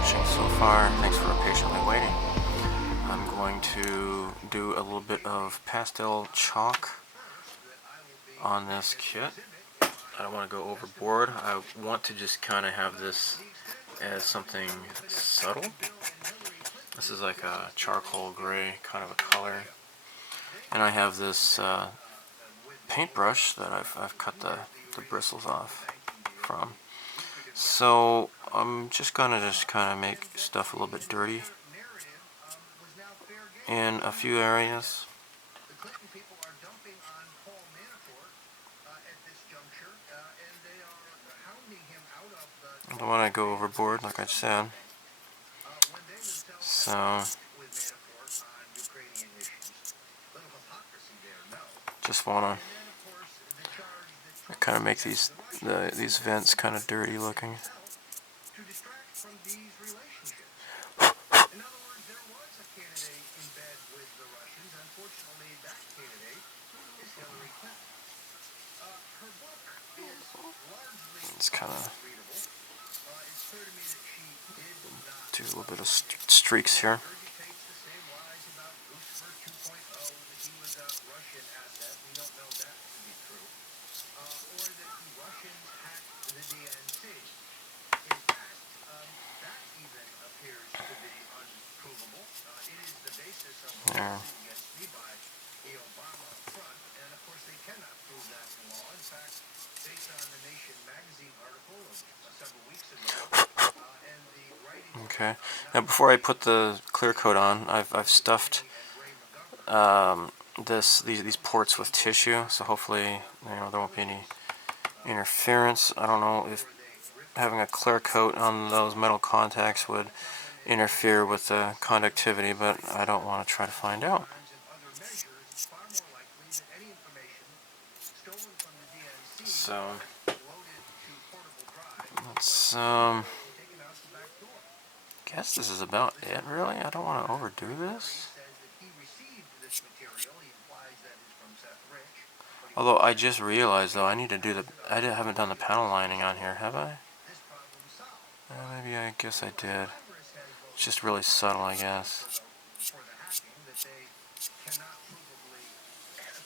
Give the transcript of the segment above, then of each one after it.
watching so far. Thanks for patiently waiting. I'm going to do a little bit of pastel chalk on this kit. I don't want to go overboard. I want to just kind of have this as something subtle. This is like a charcoal gray kind of a color. And I have this paintbrush that I've cut the bristles off from. So I'm just gonna kind of make stuff a little bit dirty in a few areas. I don't want to go overboard, like I said. So just want to kind of make these vents kind of dirty looking. It's kind of do a little bit of streaks here. Yeah. Okay. Now before I put the clear coat on, I've stuffed these ports with tissue, so hopefully there won't be any interference. I don't know if having a clear coat on those metal contacts would interfere with the conductivity, but I don't want to try to find out. So let's guess this is about it, really. I don't want to overdo this. Although I just realized, though, I need to do I haven't done the panel lining on here, have I? Maybe I guess I did. It's just really subtle, I guess.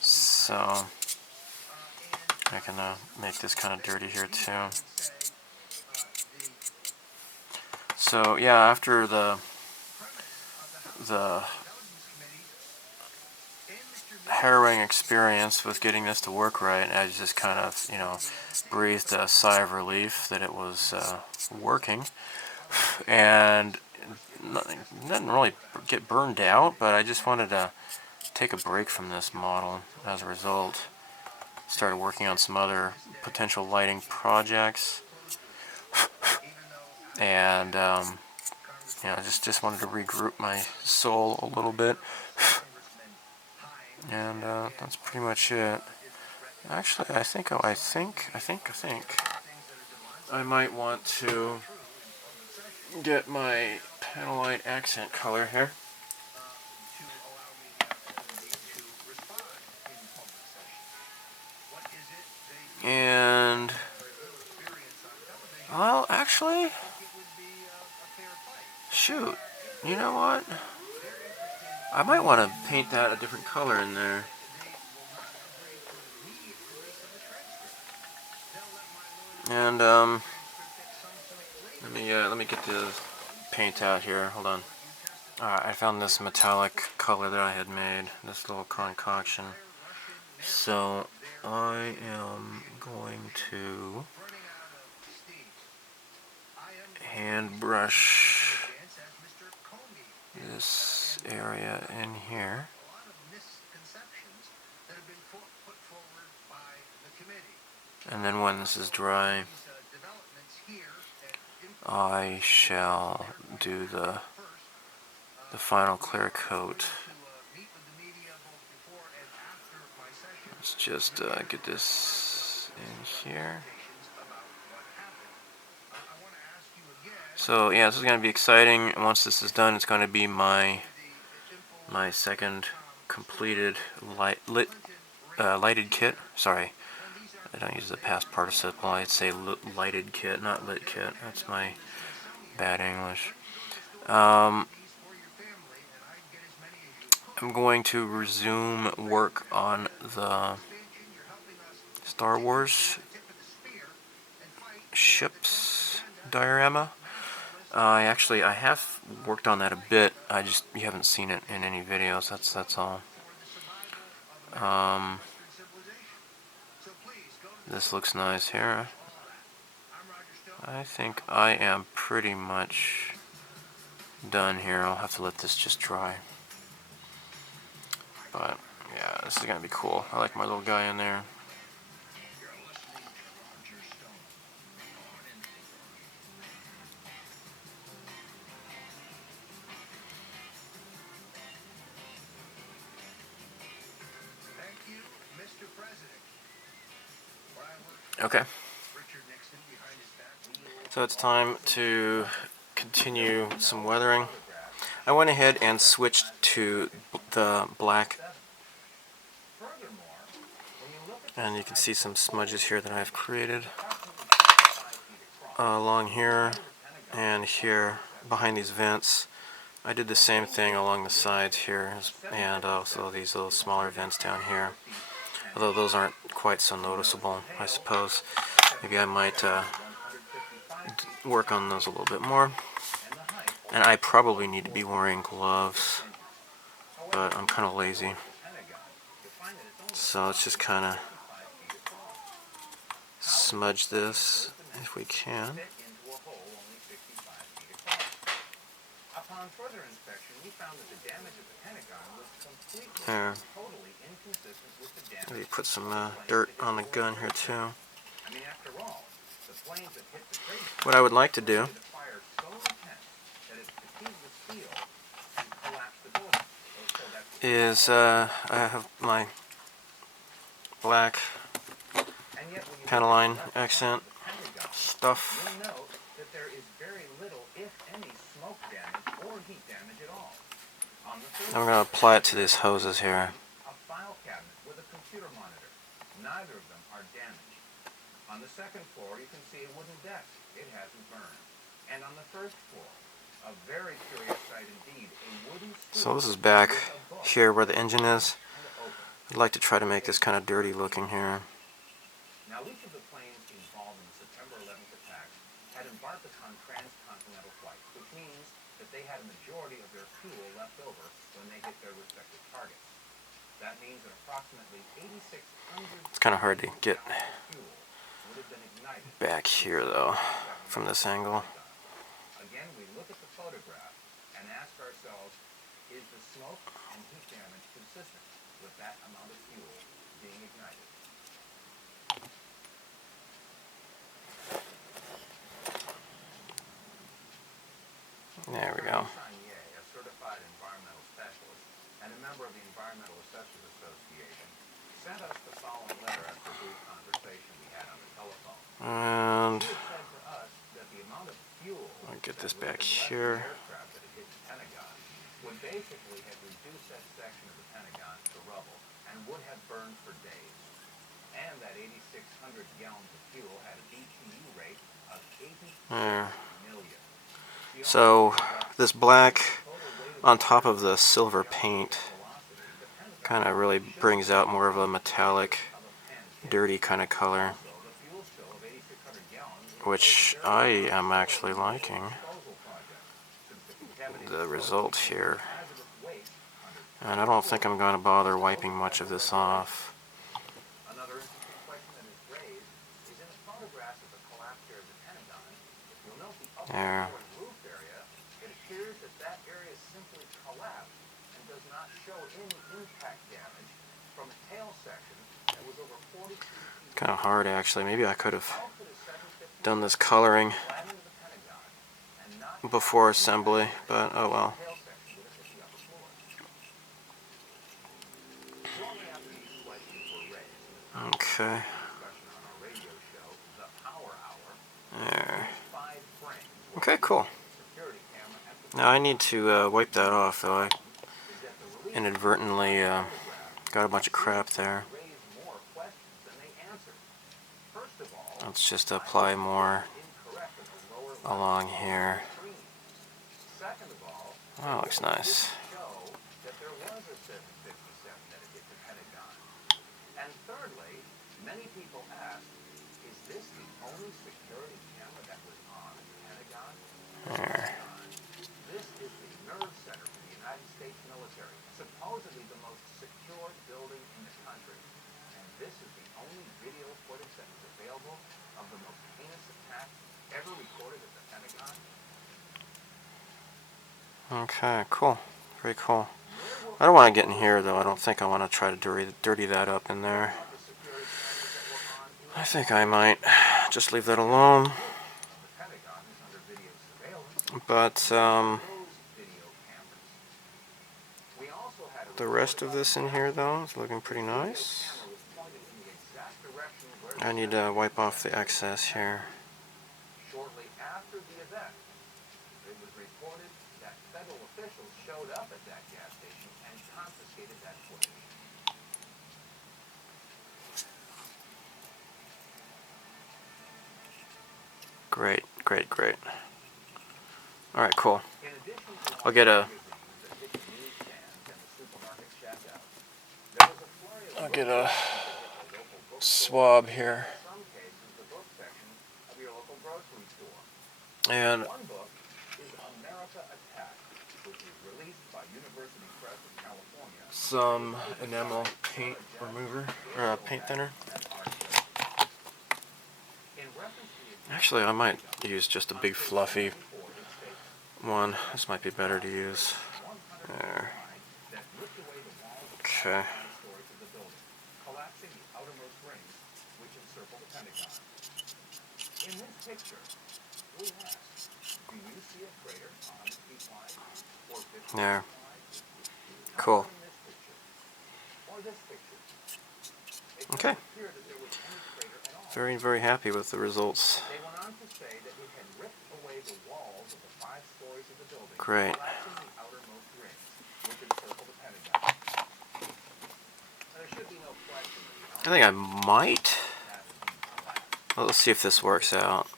So I can make this kind of dirty here too. So yeah, after the harrowing experience with getting this to work right, I just kind of breathed a sigh of relief that it was working, and didn't really get burned out, but I just wanted to take a break from this model. As a result, started working on some other potential lighting projects, and just wanted to regroup my soul a little bit, and that's pretty much it. Actually, I think I might want to get my panel light accent color here. And, well, actually, shoot, you know what? I might want to paint that a different color in there. And, let me get the paint out here. Hold on. Alright, I found this metallic color that I had made, this little concoction. So I am going to hand brush this area in here. And then when this is dry, I shall do the final clear coat. Let's just get this in here. So yeah, this is going to be exciting. Once this is done, it's going to be my second completed lighted kit. Sorry, I don't use the past participle. I'd say lighted kit, not lit kit. That's my bad English. I'm going to resume work on the Star Wars ships diorama. I have worked on that a bit. You haven't seen it in any videos. That's all. This looks nice here. I think I am pretty much done here. I'll have to let this just dry. But yeah, this is gonna be cool. I like my little guy in there. Okay. So it's time to continue some weathering. I went ahead and switched to the black, and you can see some smudges here that I've created along here and here behind these vents. I did the same thing along the sides here, and also these little smaller vents down here, although those aren't quite so noticeable, I suppose. Maybe I might work on those a little bit more. And I probably need to be wearing gloves, but I'm kind of lazy. So let's just kind of smudge this if we can. There. Maybe put some dirt on the gun here too. What I would like to do is I have my black Pentaline accent stuff. I'm going to apply it to these hoses here. On the second floor, you can see a wooden desk. It hasn't burned. And on the first floor, a very curious sight indeed, a wooden stool. So this is back here where the engine is. I'd like to try to make this kind of dirty looking here. Now, each of the planes involved in the September 11th attacks had embarked upon transcontinental flights, which means that they had a majority of their fuel left over when they hit their respective targets. That means that approximately 8,600. It's kind of hard to get back here though from this angle. Again, we look at the photograph and ask ourselves, is the smoke and heat damage consistent with that amount of fuel being ignited? There we go. A certified environmental specialist and a member of the Environmental Assessors Association sent us the following letter after a brief conversation we had on the telephone. And I'll get this back here. Would basically have reduced that section of the Pentagon to rubble and would have burned for days. And that 8,600 gallons of fuel had a BTU rate of 80 million. So this black on top of the silver paint kind of really brings out more of a metallic, dirty kind of color, which I am actually liking the result here. And I don't think I'm going to bother wiping much of this off. There. It's kind of hard actually. Maybe I could have done this coloring before assembly, but oh well. Okay. There. Okay, cool. Now I need to wipe that off, though. I inadvertently got a bunch of crap there. Let's just apply more along here. That looks nice. And thirdly, many people ask, is this the only security camera that was on at the Pentagon? There. This is the nerve center for the United States military, supposedly the most secure building in the country. And this is the only video footage that is available of the most heinous attack ever recorded at the Pentagon. Okay, cool. Very cool. I don't want to get in here, though. I don't think I want to try to dirty that up in there. I think I might just leave that alone. But the rest of this in here, though, is looking pretty nice. I need to wipe off the excess here. Shortly after the event, it was reported that federal officials showed up at that gas station and confiscated that footage. Great, great, great. Alright, cool. I'll get a swab here. And some enamel paint remover, or paint thinner. Actually, I might use just a big fluffy one. This might be better to use. There. Okay. There. Cool. Okay. Very, very happy with the results. Great. I think I might. Well, let's see if this works out.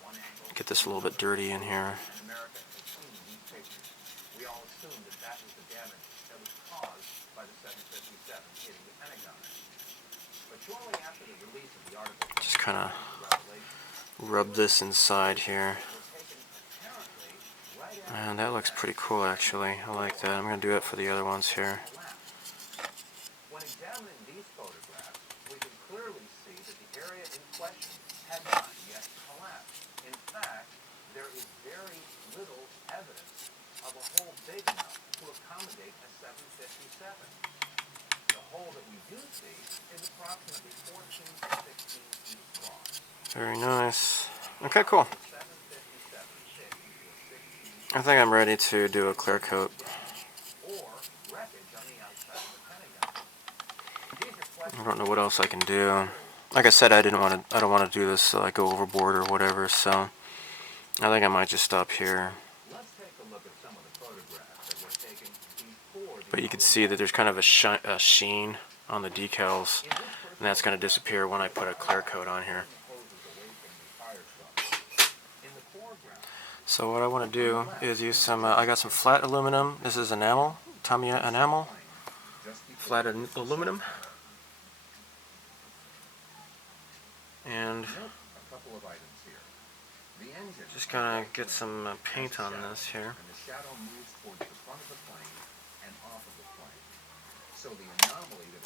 Get this a little bit dirty in here. Just kind of rub this inside here. And that looks pretty cool, actually. I like that. I'm going to do it for the other ones here. When examining these photographs, we can clearly see that the area in question had not yet collapsed. In fact, there is very little evidence of a hole big enough to accommodate a 757. The hole that we do see is approximately 14 to 16 feet across. Very nice. Okay, cool. I think I'm ready to do a clear coat. I don't know what else I can do. Like I said, I don't want to do this so I go overboard or whatever. So I think I might just stop here. But you can see that there's kind of a sheen on the decals, and that's going to disappear when I put a clear coat on here. So what I want to do is use some, I got some flat aluminum. This is enamel, Tamiya enamel, flat aluminum. And just gonna get some paint on this here.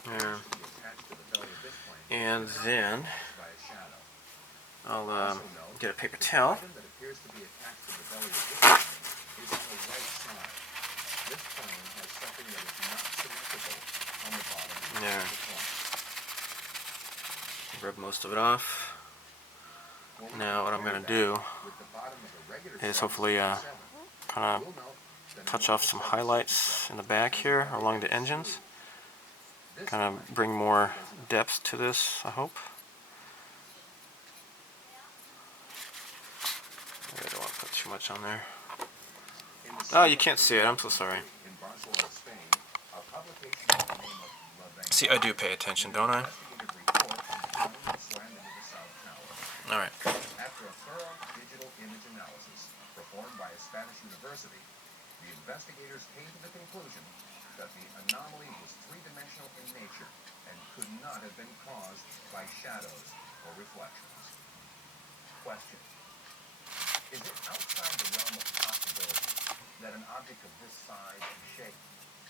There. And then I'll get a paper towel. There. Rub most of it off. Now what I'm going to do is hopefully kind of touch off some highlights in the back here along the engines. Kind of bring more depth to this, I hope. I don't want to put too much on there. Oh, you can't see it. I'm so sorry. See, I do pay attention, don't I? Alright. After a thorough digital image analysis performed by a Spanish university, The investigators came to the conclusion that the anomaly was three-dimensional in nature and could not have been caused by shadows or reflections. Question. Is it outside the realm of possibility that an object of this size and shape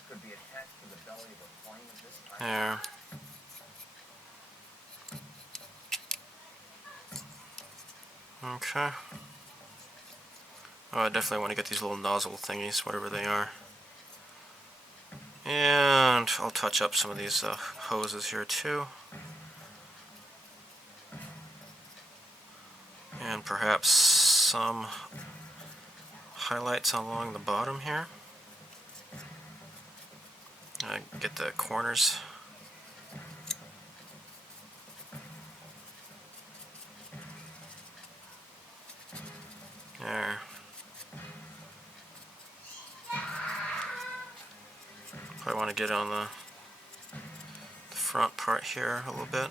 could be attached to the belly of a plane of this type? There. Okay. Oh, I definitely want to get these little nozzle thingies, whatever they are. And I'll touch up some of these hoses here too. And perhaps some highlights along the bottom here. Get the corners. There. Probably want to get on the front part here a little bit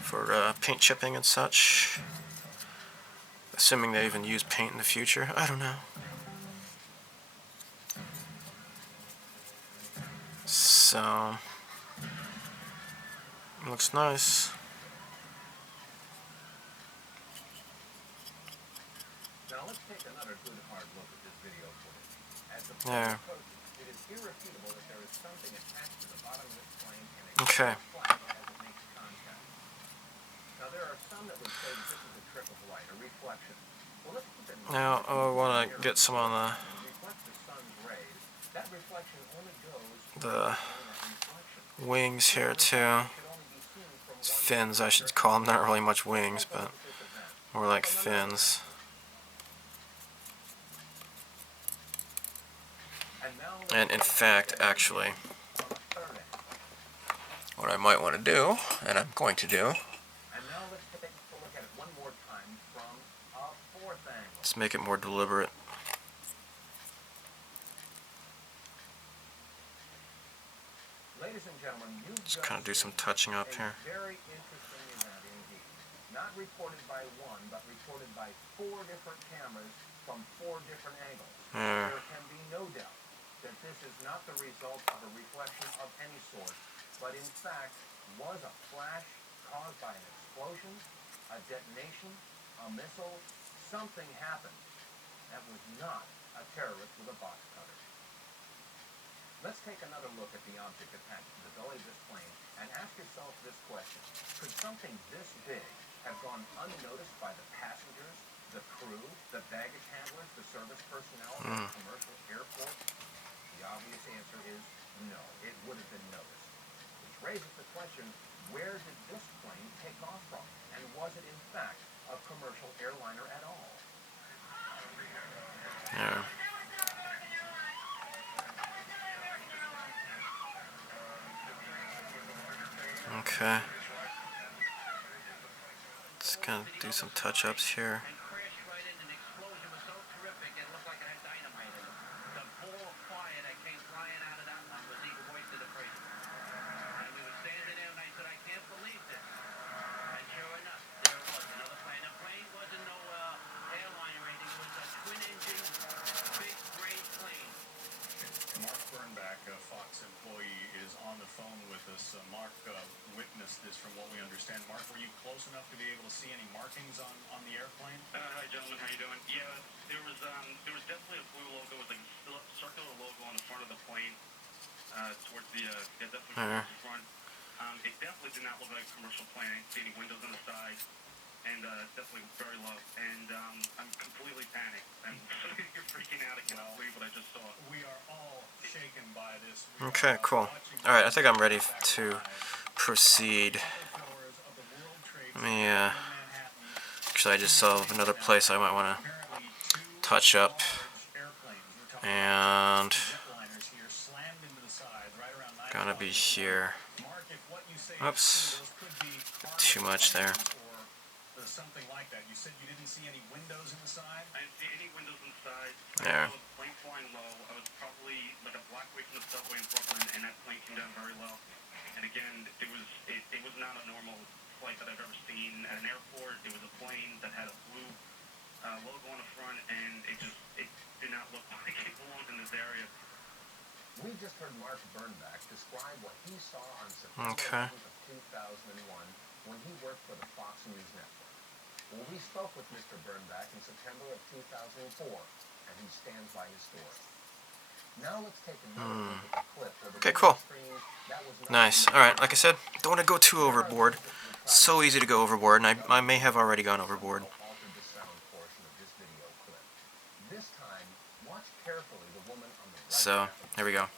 for paint chipping and such. Assuming they even use paint in the future. I don't know. So, looks nice. Now let's take another good hard look at this video footage. As the There. plane approaches, it is irrefutable that there is something attached to the bottom of this plane and a Okay. flash as it makes contact. Now there are some that would say that this is a trick of light, a reflection. Well, let's keep in mind Now I want to get some on when it reflects the sun's rays, that reflection only goes the that reflection. wings here too. Should only be seen from one Fins, I should call them. Not really much wings, but more like fins. And in fact, actually, what I might want to do, and I'm going to do, And now let's take a look at it one more time from a fourth angle. let's make it more deliberate. Ladies and gentlemen, you Just kind of do some touching up here. very interesting event indeed. Not reported by one, but reported by four different cameras from four different angles. There. There can be no doubt that this is not the result of a reflection of any sort, but in fact was a flash caused by an explosion, a detonation, a missile. Something happened that was not a terrorist with a box cutter. Let's take another look at the object attached to the belly of this plane and ask yourself this question. Could something this big have gone unnoticed by the passengers, the crew, the baggage handlers, the service personnel at a commercial airport? The obvious answer is no, it would have been noticed. Which raises the question, where did this plane take off from? And was it in fact a commercial airliner at all? There. Okay. Let's kind of do some touch-ups here. And crashed right in. The explosion was so terrific, it looked like it had dynamite in it. The ball of fire that came flying out of that one was even worse than the first one. And we were standing there, and I said, I can't believe this. And sure enough, there it was, another plane. The plane wasn't no airline or anything. It was a twin-engine, big gray plane. Mark Burnback, a Fox employee, is on the phone with us. Mark witnessed this from what we understand. Mark, were you close enough to be able to see any markings on the airplane? Hi, gentlemen. How you doing? Yeah, there was definitely a blue logo with like a circular logo on the front of the plane towards the definitely towards the front. It definitely did not look like a commercial plane. I didn't see any windows on the side, and definitely very low. And I'm completely panicked. I'm freaking out. I cannot believe what I just saw. We are all shaken by this. Okay, cool. Alright, I think I'm ready to proceed. Let me, actually I just saw another place I might want to touch up. And gonna be here. Oops. Too much there. Something like that. You said you didn't see any windows in the side? I didn't see any windows on the side. There. I saw the plane flying low. I was probably like a block away from the subway in Brooklyn, and that plane came down very low. And again, it was not a normal flight that I've ever seen at an airport. It was a plane that had a blue logo on the front, and it did not look like We just heard Mark Burnback describe what he saw on September Okay. 11th of 2001 when he worked for the Fox News Network. Well, we spoke with Mr. Burnback in September of 2004, and he stands by his story. Now let's take another look at the clip where the Okay, cool. screams, "That was not Nice. Alright, like I said, don't want to go too overboard. So easy to go overboard, and I may have already gone overboard. altered the sound portion of this video clip. This time, watch carefully the woman on the right. So, there we go.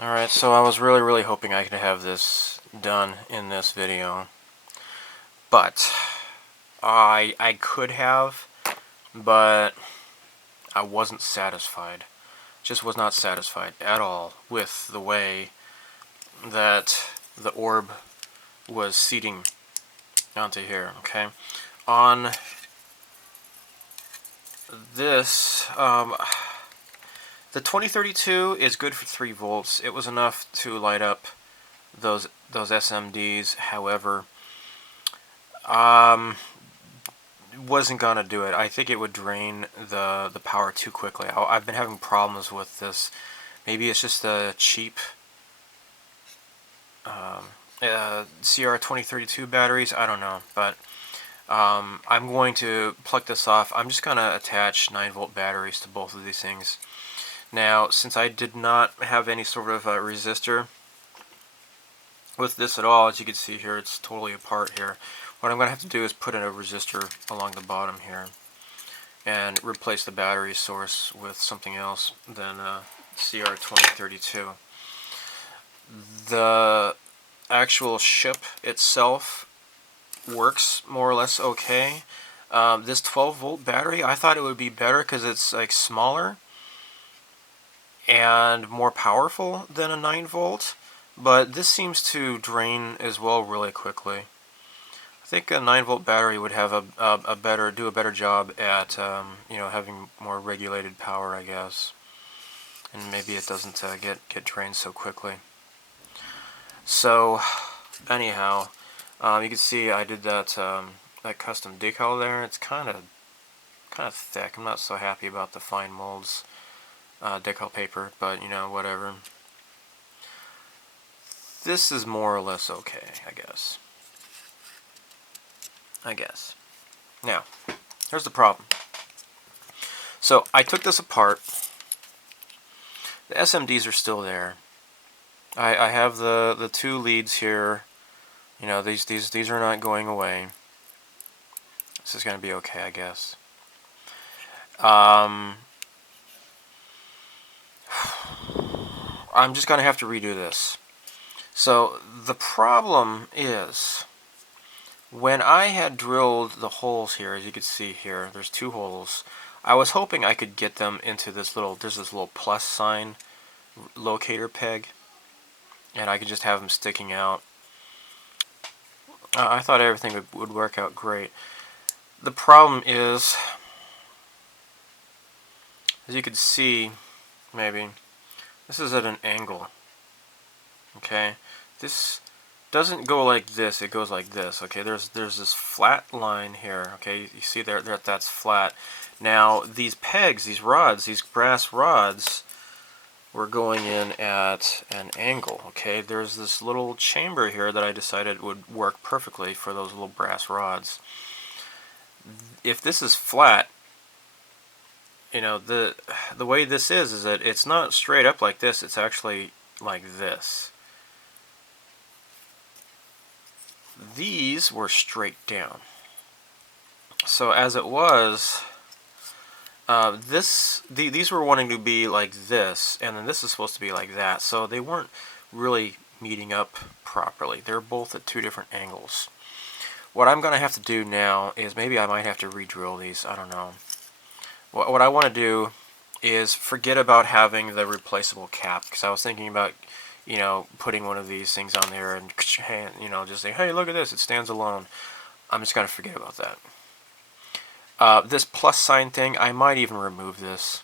Alright, so I was really hoping I could have this done in this video. But I could have, but I wasn't satisfied. Just was not satisfied at all with the way that the orb was seating onto here, okay? On this, the 2032 is good for 3 volts. It was enough to light up those SMDs. However, wasn't gonna do it. I think it would drain the power too quickly. I've been having problems with this. Maybe it's just the cheap CR2032 batteries. I don't know, but I'm going to pluck this off. I'm just gonna attach 9-volt batteries to both of these things. Now, since I did not have any sort of resistor with this at all, as you can see here, it's totally apart here. What I'm going to have to do is put in a resistor along the bottom here and replace the battery source with something else than CR2032. The actual ship itself works more or less okay. This 12-volt battery, I thought it would be better because it's like smaller and more powerful than a 9-volt, but this seems to drain as well really quickly. I think a 9-volt battery would have a better job at having more regulated power, I guess, and maybe it doesn't get drained so quickly. So anyhow, you can see I did that custom decal there. It's kind of thick. I'm not so happy about the fine molds decal paper, but whatever. This is more or less okay, I guess. Now, here's the problem. So I took this apart. The SMDs are still there. I have the 2 leads here. These are not going away. This is going to be okay, I guess. I'm just going to have to redo this. So the problem is, when I had drilled the holes here, as you can see here, there's 2 holes. I was hoping I could get them into there's this little plus sign locator peg, and I could just have them sticking out. I thought everything would work out great. The problem is, as you can see, maybe, this is at an angle. Okay, this doesn't go like this, it goes like this. Okay, there's this flat line here. Okay, you see there that's flat. Now these pegs, these rods, these brass rods, were going in at an angle. Okay, there's this little chamber here that I decided would work perfectly for those little brass rods. If this is flat, the way this is that it's not straight up like this, it's actually like this. These were straight down. So as it was, these were wanting to be like this, and then this is supposed to be like that. So they weren't really meeting up properly. They're both at 2 different angles. What I'm going to have to do now is maybe I might have to re-drill these. I don't know. what I want to do is forget about having the replaceable cap, because I was thinking about, you know, putting one of these things on there and, you know, just say, hey, look at this, it stands alone. I'm just going to forget about that. This plus sign thing, I might even remove this.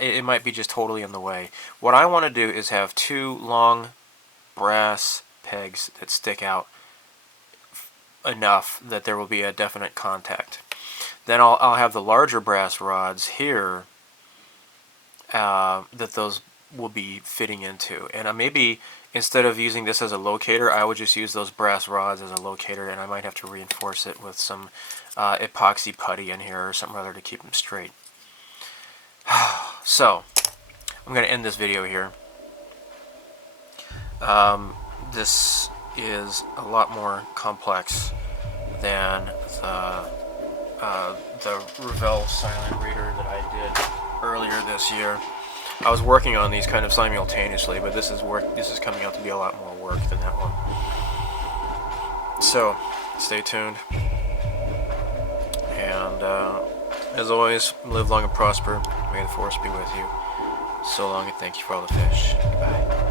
It might be just totally in the way. What I want to do is have two long brass pegs that stick out enough that there will be a definite contact. Then I'll have the larger brass rods here that those will be fitting into. And maybe instead of using this as a locator, I would just use those brass rods as a locator, and I might have to reinforce it with some epoxy putty in here or something other to keep them straight. So, I'm going to end this video here. This is a lot more complex than the Revell silent reader that I did earlier this year. I was working on these kind of simultaneously, but this is coming out to be a lot more work than that one. So, stay tuned. And as always, live long and prosper. May the force be with you. So long, and thank you for all the fish. Goodbye.